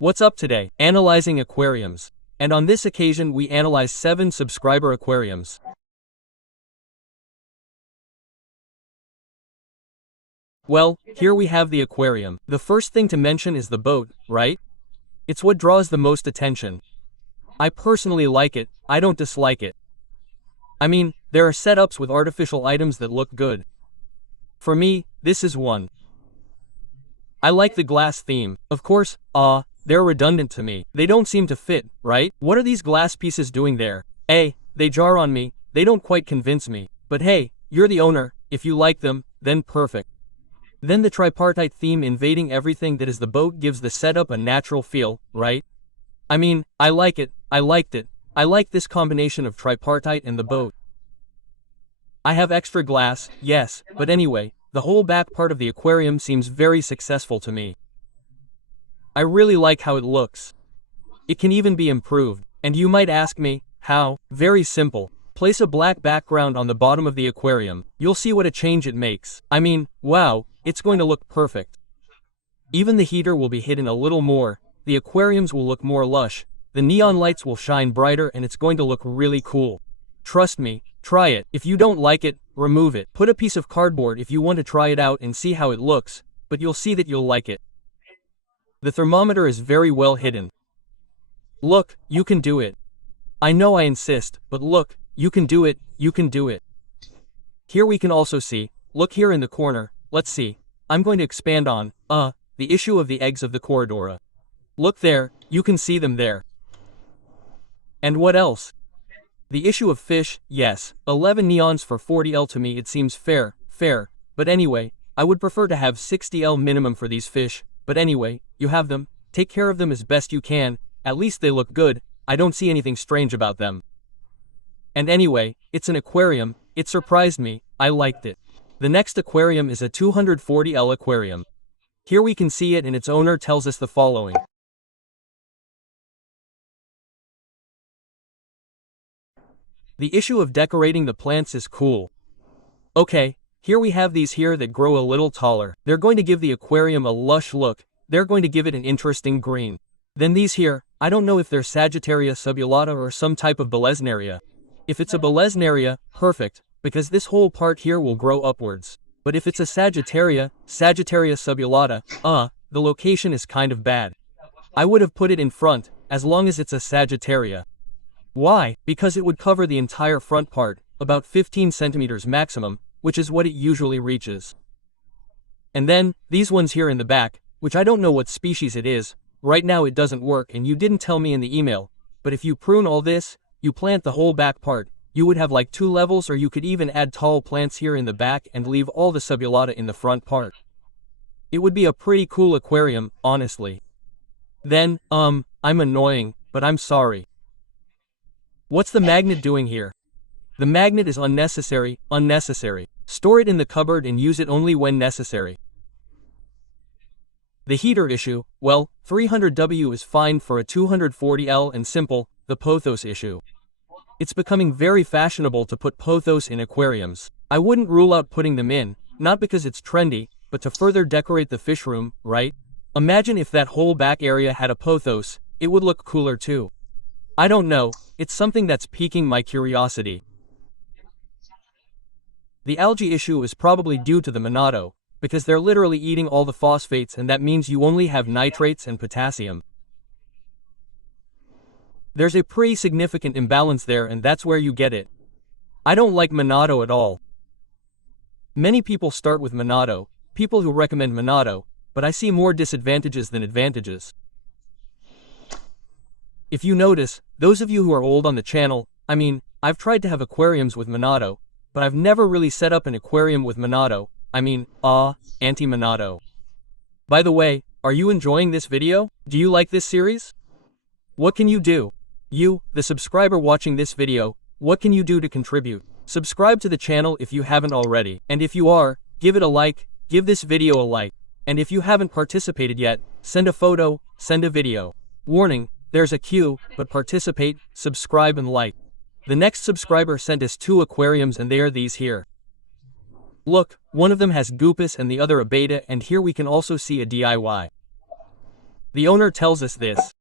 What's up today? Analyzing aquariums. And on this occasion we analyze 7 subscriber aquariums. Well, here we have the aquarium. The first thing to mention is the boat, right? It's what draws the most attention. I personally like it, I don't dislike it. I mean, there are setups with artificial items that look good. For me, this is one. I like the glass theme. Of course, they're redundant to me. They don't seem to fit, right? What are these glass pieces doing there? They jar on me, they don't quite convince me. But hey, you're the owner, if you like them, then perfect. Then the tripartite theme invading everything that is the boat gives the setup a natural feel, right? I mean, I like it, I liked it. I like this combination of tripartite and the boat. I have extra glass, yes, but anyway, the whole back part of the aquarium seems very successful to me. I really like how it looks. It can even be improved. And you might ask me, how? Very simple. Place a black background on the bottom of the aquarium. You'll see what a change it makes. I mean, wow, it's going to look perfect. Even the heater will be hidden a little more, the aquariums will look more lush, the neon lights will shine brighter and it's going to look really cool. Trust me, try it. If you don't like it, remove it. Put a piece of cardboard if you want to try it out and see how it looks, but you'll see that you'll like it. The thermometer is very well hidden. Look, you can do it. I know I insist, but look, you can do it, you can do it. Here we can also see, look here in the corner, let's see. I'm going to expand on, the issue of the eggs of the Coridora. Look there, you can see them there. And what else? The issue of fish, yes, 11 neons for 40L to me it seems fair, but anyway, I would prefer to have 60L minimum for these fish, but anyway, you have them, take care of them as best you can, at least they look good, I don't see anything strange about them. And anyway, it's an aquarium, it surprised me, I liked it. The next aquarium is a 240L aquarium. Here we can see it and its owner tells us the following. The issue of decorating the plants is cool. Okay, here we have these here that grow a little taller. They're going to give the aquarium a lush look, they're going to give it an interesting green. Then these here, I don't know if they're Sagittaria subulata or some type of Belesnaria. If it's a Belesnaria, perfect, because this whole part here will grow upwards. But if it's a Sagittaria subulata, the location is kind of bad. I would have put it in front, as long as it's a Sagittaria. Why? Because it would cover the entire front part, about 15 centimeters maximum, which is what it usually reaches. And then, these ones here in the back, which I don't know what species it is, right now it doesn't work and you didn't tell me in the email, but if you prune all this, you plant the whole back part, you would have like 2 levels or you could even add tall plants here in the back and leave all the subulata in the front part. It would be a pretty cool aquarium, honestly. Then, I'm annoying, but I'm sorry. What's the magnet doing here? The magnet is unnecessary. Store it in the cupboard and use it only when necessary. The heater issue, well, 300W is fine for a 240L and simple, the pothos issue. It's becoming very fashionable to put pothos in aquariums. I wouldn't rule out putting them in, not because it's trendy, but to further decorate the fish room, right? Imagine if that whole back area had a pothos, it would look cooler too. I don't know, it's something that's piquing my curiosity. The algae issue is probably due to the Monado, because they're literally eating all the phosphates and that means you only have nitrates and potassium. There's a pretty significant imbalance there and that's where you get it. I don't like Monado at all. Many people start with Monado, people who recommend Monado, but I see more disadvantages than advantages. If you notice, those of you who are old on the channel, I mean, I've tried to have aquariums with Monado, but I've never really set up an aquarium with Monado, anti-Monado. By the way, are you enjoying this video? Do you like this series? What can you do? You, the subscriber watching this video, what can you do to contribute? Subscribe to the channel if you haven't already, and if you are, give it a like, give this video a like, and if you haven't participated yet, send a photo, send a video. Warning, there's a queue, but participate, subscribe and like. The next subscriber sent us 2 aquariums and they are these here. Look, one of them has Goopus and the other a beta and here we can also see a DIY. The owner tells us this.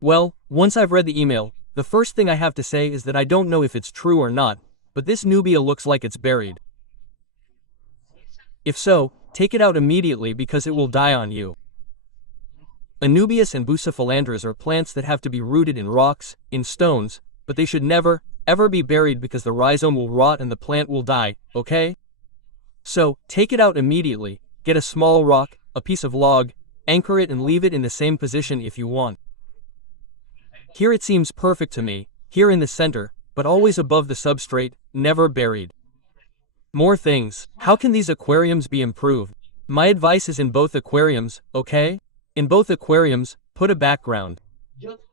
Well, once I've read the email, the first thing I have to say is that I don't know if it's true or not, but this nubia looks like it's buried. If so, take it out immediately because it will die on you. Anubias and bucephalandras are plants that have to be rooted in rocks, in stones, but they should never, ever be buried because the rhizome will rot and the plant will die, okay? So, take it out immediately, get a small rock, a piece of log, anchor it and leave it in the same position if you want. Here it seems perfect to me, here in the center, but always above the substrate, never buried. More things. How can these aquariums be improved? My advice is in both aquariums, okay? In both aquariums, put a background.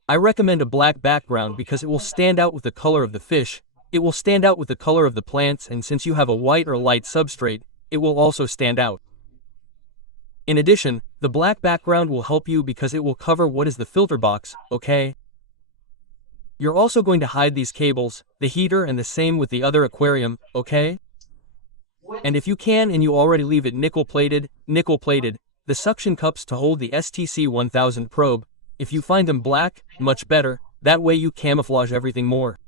I recommend a black background because it will stand out with the color of the fish, it will stand out with the color of the plants, and since you have a white or light substrate, it will also stand out. In addition, the black background will help you because it will cover what is the filter box, okay? You're also going to hide these cables, the heater and the same with the other aquarium, okay? And if you can and you already leave it nickel-plated, the suction cups to hold the STC 1000 probe, if you find them black, much better, that way you camouflage everything more.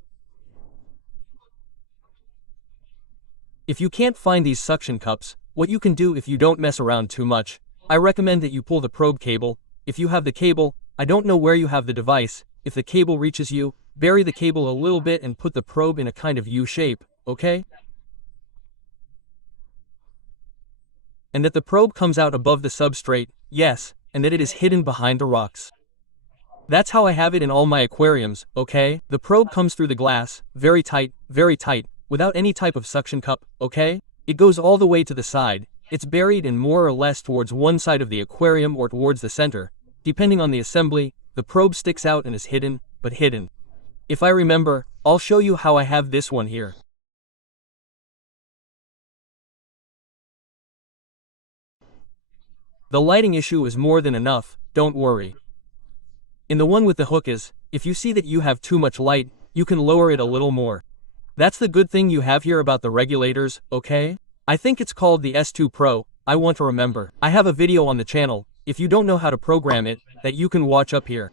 If you can't find these suction cups, what you can do if you don't mess around too much, I recommend that you pull the probe cable. If you have the cable, I don't know where you have the device, if the cable reaches you, bury the cable a little bit and put the probe in a kind of U shape, okay? And that the probe comes out above the substrate, yes, and that it is hidden behind the rocks. That's how I have it in all my aquariums, okay? The probe comes through the glass, very tight, without any type of suction cup, okay? It goes all the way to the side, it's buried in more or less towards one side of the aquarium or towards the center. Depending on the assembly, the probe sticks out and is hidden, but hidden. If I remember, I'll show you how I have this one here. The lighting issue is more than enough, don't worry. In the one with the hookahs, if you see that you have too much light, you can lower it a little more. That's the good thing you have here about the regulators, okay? I think it's called the S2 Pro, I want to remember. I have a video on the channel, if you don't know how to program it, that you can watch up here.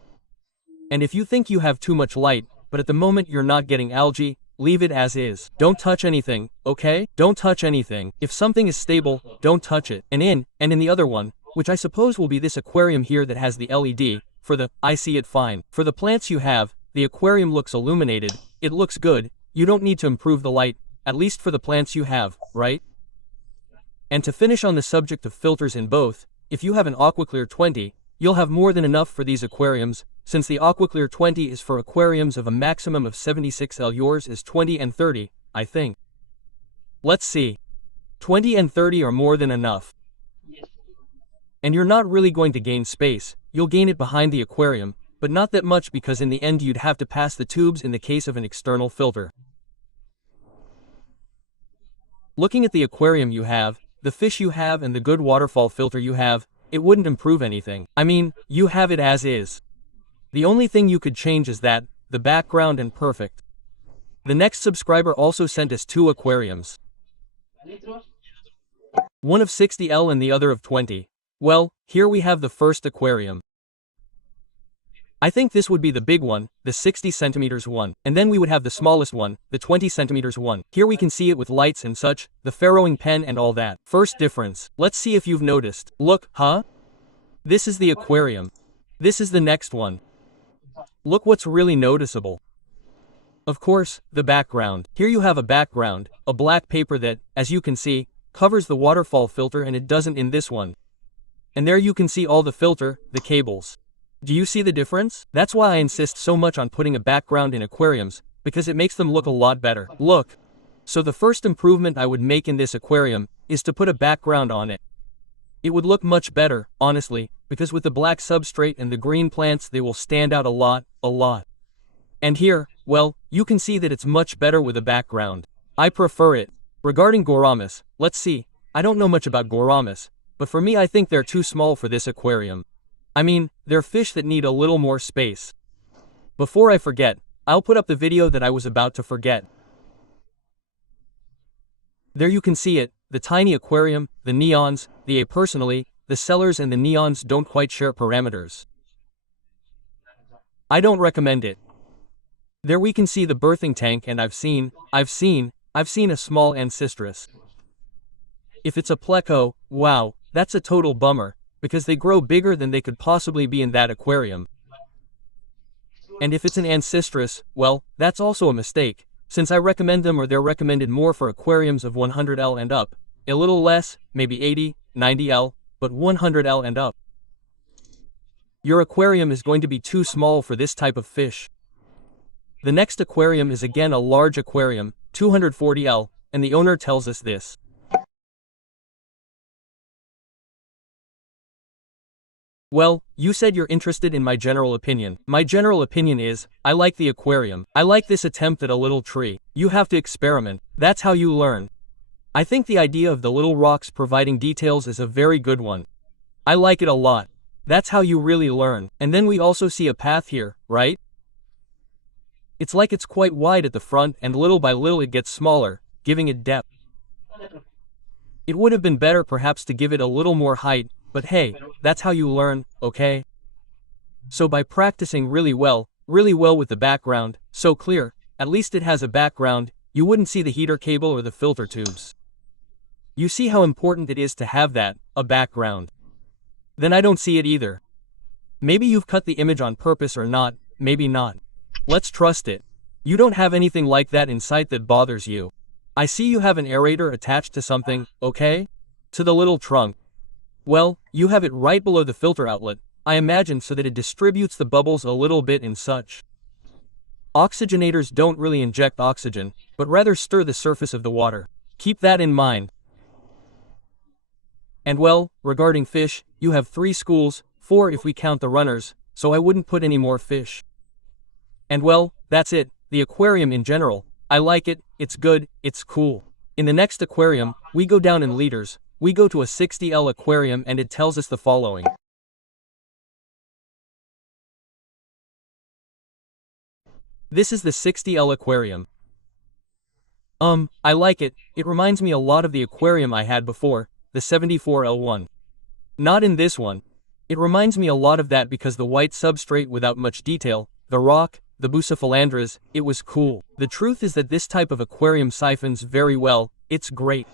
And if you think you have too much light, but at the moment you're not getting algae, leave it as is. Don't touch anything, okay? Don't touch anything. If something is stable, don't touch it. And in the other one, which I suppose will be this aquarium here that has the LED, I see it fine. For the plants you have, the aquarium looks illuminated, it looks good, you don't need to improve the light, at least for the plants you have, right? And to finish on the subject of filters in both, if you have an AquaClear 20, you'll have more than enough for these aquariums, since the AquaClear 20 is for aquariums of a maximum of 76L. Yours is 20 and 30, I think. Let's see. 20 and 30 are more than enough. And you're not really going to gain space, you'll gain it behind the aquarium, but not that much because in the end you'd have to pass the tubes in the case of an external filter. Looking at the aquarium you have, the fish you have and the good waterfall filter you have, it wouldn't improve anything. I mean, you have it as is. The only thing you could change is that, the background and perfect. The next subscriber also sent us 2 aquariums. One of 60L and the other of 20. Well, here we have the first aquarium. I think this would be the big one, the 60 centimeters one, and then we would have the smallest one, the 20 centimeters one. Here we can see it with lights and such, the farrowing pen and all that. First difference. Let's see if you've noticed. Look, huh? This is the aquarium. This is the next one. Look what's really noticeable. Of course, the background. Here you have a background, a black paper that, as you can see, covers the waterfall filter and it doesn't in this one. And there you can see all the filter, the cables. Do you see the difference? That's why I insist so much on putting a background in aquariums, because it makes them look a lot better. Look. So the first improvement I would make in this aquarium is to put a background on it. It would look much better, honestly, because with the black substrate and the green plants they will stand out a lot. And here, well, you can see that it's much better with a background. I prefer it. Regarding gouramis, let's see, I don't know much about gouramis, but for me I think they're too small for this aquarium. I mean, they're fish that need a little more space. Before I forget, I'll put up the video that I was about to forget. There you can see it, the tiny aquarium, the neons, the A. Personally, the sellers and the neons don't quite share parameters. I don't recommend it. There we can see the birthing tank, and I've seen a small ancestress. If it's a pleco, wow, that's a total bummer, because they grow bigger than they could possibly be in that aquarium. And if it's an ancestress, well, that's also a mistake, since I recommend them, or they're recommended more for aquariums of 100L and up. A little less, maybe 80, 90L, but 100L and up. Your aquarium is going to be too small for this type of fish. The next aquarium is again a large aquarium, 240L, and the owner tells us this. Well, you said you're interested in my general opinion. My general opinion is, I like the aquarium. I like this attempt at a little tree. You have to experiment. That's how you learn. I think the idea of the little rocks providing details is a very good one. I like it a lot. That's how you really learn. And then we also see a path here, right? It's like it's quite wide at the front, and little by little it gets smaller, giving it depth. It would have been better perhaps to give it a little more height, but hey, that's how you learn, okay? So by practicing really well with the background, so clear, at least it has a background, you wouldn't see the heater cable or the filter tubes. You see how important it is to have that, a background. Then I don't see it either. Maybe you've cut the image on purpose or not, maybe not. Let's trust it. You don't have anything like that in sight that bothers you. I see you have an aerator attached to something, okay? To the little trunk. Well, you have it right below the filter outlet, I imagine, so that it distributes the bubbles a little bit and such. Oxygenators don't really inject oxygen, but rather stir the surface of the water. Keep that in mind. And well, regarding fish, you have 3 schools, 4 if we count the runners, so I wouldn't put any more fish. And well, that's it, the aquarium in general. I like it, it's good, it's cool. In the next aquarium, we go down in liters. We go to a 60L aquarium and it tells us the following. This is the 60L aquarium. I like it. It reminds me a lot of the aquarium I had before, the 74L one. Not in this one. It reminds me a lot of that because the white substrate without much detail, the rock, the bucephalandras, it was cool. The truth is that this type of aquarium siphons very well, it's great.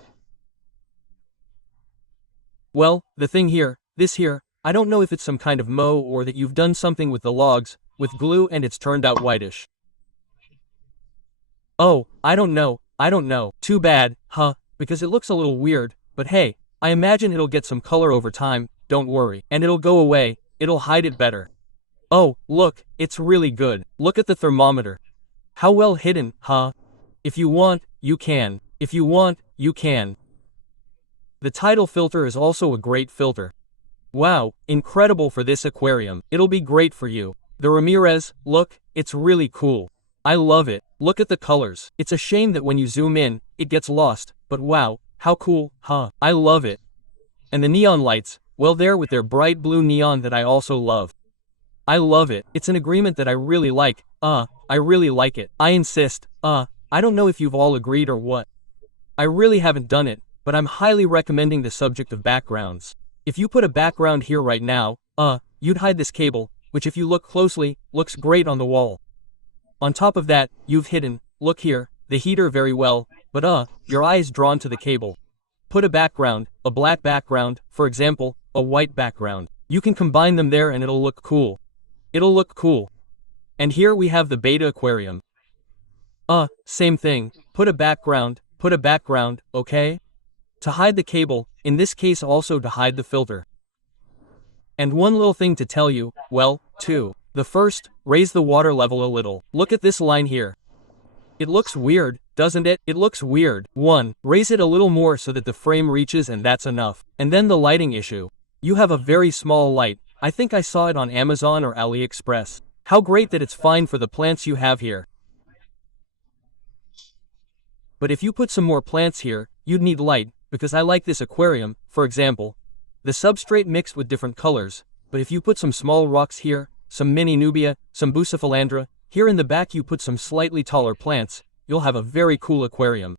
Well, the thing here, this here, I don't know if it's some kind of mow or that you've done something with the logs, with glue, and it's turned out whitish. Oh, I don't know. Too bad, huh, because it looks a little weird, but hey, I imagine it'll get some color over time, don't worry. And it'll go away, it'll hide it better. Oh, look, it's really good. Look at the thermometer. How well hidden, huh? If you want, you can. If you want, you can. The tidal filter is also a great filter. Wow, incredible for this aquarium. It'll be great for you. The Ramirez, look, it's really cool. I love it. Look at the colors. It's a shame that when you zoom in, it gets lost, but wow, how cool, huh? I love it. And the neon lights, well, they're with their bright blue neon that I also love. I love it. It's an agreement that I really like. I really like it. I insist. I don't know if you've all agreed or what. I really haven't done it, but I'm highly recommending the subject of backgrounds. If you put a background here right now, you'd hide this cable, which if you look closely, looks great on the wall. On top of that, you've hidden, look here, the heater very well, but your eye is drawn to the cable. Put a background, a black background, for example, a white background. You can combine them there and it'll look cool. It'll look cool. And here we have the beta aquarium. Same thing, put a background, okay? To hide the cable, in this case also to hide the filter. And one little thing to tell you, well, two. The first, raise the water level a little. Look at this line here. It looks weird, doesn't it? It looks weird. 1. Raise it a little more so that the frame reaches, and that's enough. And then the lighting issue. You have a very small light. I think I saw it on Amazon or AliExpress. How great that it's fine for the plants you have here. But if you put some more plants here, you'd need light, because I like this aquarium, for example. The substrate mixed with different colors, but if you put some small rocks here, some mini nubia, some bucephalandra, here in the back you put some slightly taller plants, you'll have a very cool aquarium.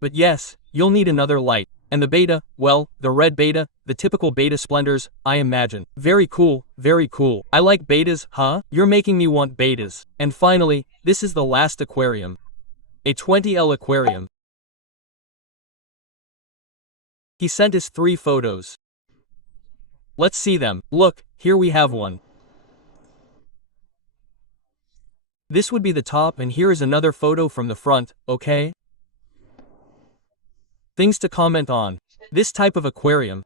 But yes, you'll need another light. And the beta, well, the red beta, the typical beta splendors, I imagine. Very cool, very cool. I like betas, huh? You're making me want betas. And finally, this is the last aquarium. A 20L aquarium. He sent us 3 photos. Let's see them. Look, here we have one. This would be the top, and here is another photo from the front, okay? Things to comment on. This type of aquarium.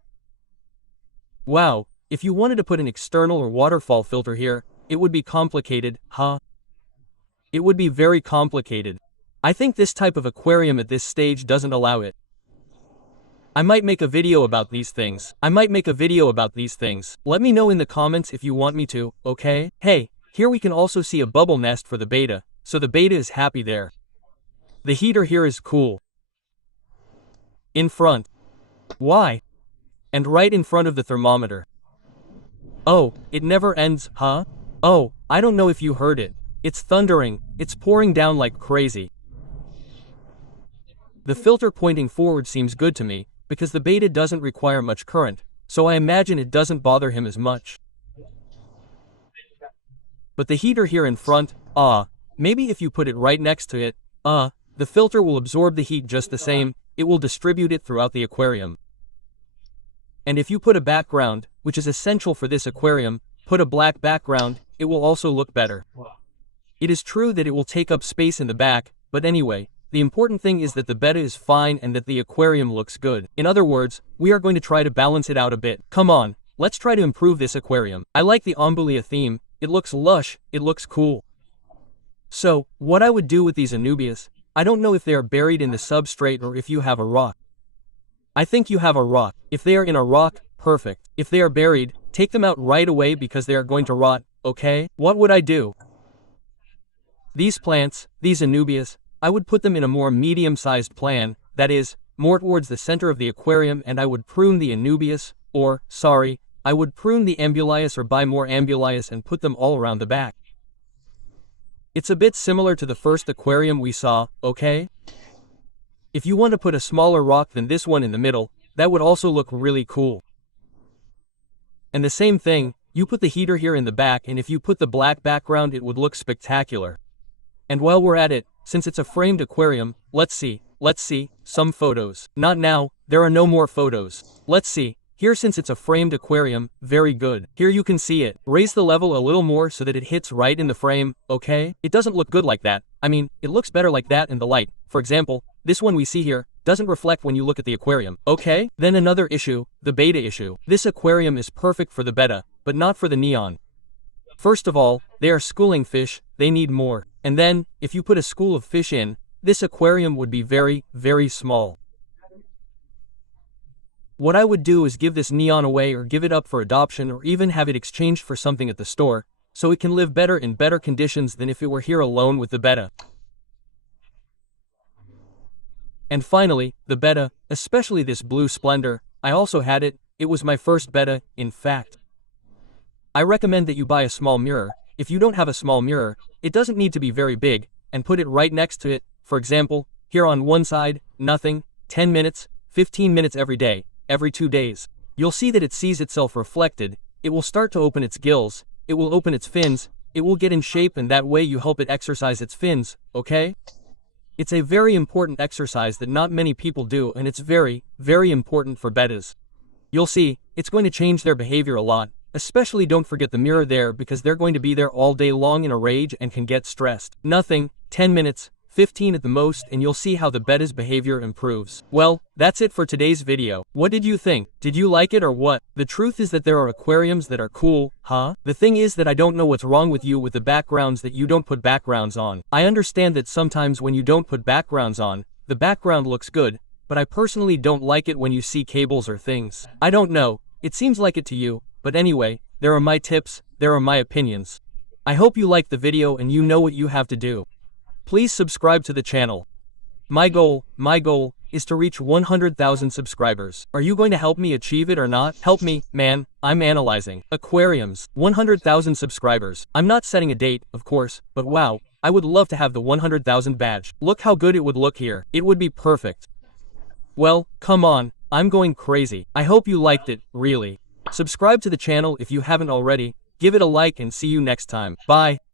Wow, if you wanted to put an external or waterfall filter here, it would be complicated, huh? It would be very complicated. I think this type of aquarium at this stage doesn't allow it. I might make a video about these things. Let me know in the comments if you want me to, okay? Hey, here we can also see a bubble nest for the beta, so the beta is happy there. The heater here is cool. In front. Why? And right in front of the thermometer. Oh, it never ends, huh? Oh, I don't know if you heard it. It's thundering, it's pouring down like crazy. The filter pointing forward seems good to me, because the beta doesn't require much current, so I imagine it doesn't bother him as much. But the heater here in front, maybe if you put it right next to it, the filter will absorb the heat just the same, it will distribute it throughout the aquarium. And if you put a background, which is essential for this aquarium, put a black background, it will also look better. It is true that it will take up space in the back, but anyway, the important thing is that the beta is fine and that the aquarium looks good. In other words, we are going to try to balance it out a bit. Come on, let's try to improve this aquarium. I like the Ombulia theme, it looks lush, it looks cool. So, what I would do with these Anubias, I don't know if they are buried in the substrate or if you have a rock. I think you have a rock. If they are in a rock, perfect. If they are buried, take them out right away because they are going to rot, okay? What would I do? These plants, these Anubias, I would put them in a more medium-sized plan, that is, more towards the center of the aquarium, and I would prune the Anubias, I would prune the Ambulias or buy more Ambulias and put them all around the back. It's a bit similar to the first aquarium we saw, okay? If you want to put a smaller rock than this one in the middle, that would also look really cool. And the same thing, you put the heater here in the back, and if you put the black background it would look spectacular. And while we're at it, since it's a framed aquarium, let's see, some photos. Not now, there are no more photos. Let's see, here since it's a framed aquarium, very good. Here you can see it. Raise the level a little more so that it hits right in the frame, okay? It doesn't look good like that. I mean, it looks better like that in the light. For example, this one we see here, doesn't reflect when you look at the aquarium, okay? Then another issue, the beta issue. This aquarium is perfect for the beta, but not for the neon. First of all, they are schooling fish, they need more. And then, if you put a school of fish in, this aquarium would be very, very small. What I would do is give this neon away or give it up for adoption or even have it exchanged for something at the store, so it can live better in better conditions than if it were here alone with the beta. And finally, the beta, especially this blue splendor, I also had it, it was my first beta, in fact. I recommend that you buy a small mirror. If you don't have a small mirror, it doesn't need to be very big, and put it right next to it. For example, here on one side, nothing, 10 minutes, 15 minutes every day, every 2 days. You'll see that it sees itself reflected, it will start to open its gills, it will open its fins, it will get in shape, and that way you help it exercise its fins, okay? It's a very important exercise that not many people do, and it's very, very important for betas. You'll see, it's going to change their behavior a lot. Especially don't forget the mirror there because they're going to be there all day long in a rage and can get stressed. Nothing, 10 minutes, 15 at the most, and you'll see how the beta's behavior improves. Well, that's it for today's video. What did you think? Did you like it or what? The truth is that there are aquariums that are cool, huh? The thing is that I don't know what's wrong with you with the backgrounds that you don't put backgrounds on. I understand that sometimes when you don't put backgrounds on, the background looks good, but I personally don't like it when you see cables or things. I don't know, it seems like it to you. But anyway, there are my tips, there are my opinions. I hope you liked the video and you know what you have to do. Please subscribe to the channel. My goal is to reach 100,000 subscribers. Are you going to help me achieve it or not? Help me, man, I'm analyzing. Aquariums, 100,000 subscribers. I'm not setting a date, of course, but wow, I would love to have the 100,000 badge. Look how good it would look here. It would be perfect. Well, come on, I'm going crazy. I hope you liked it, really. Subscribe to the channel if you haven't already, give it a like and see you next time. Bye.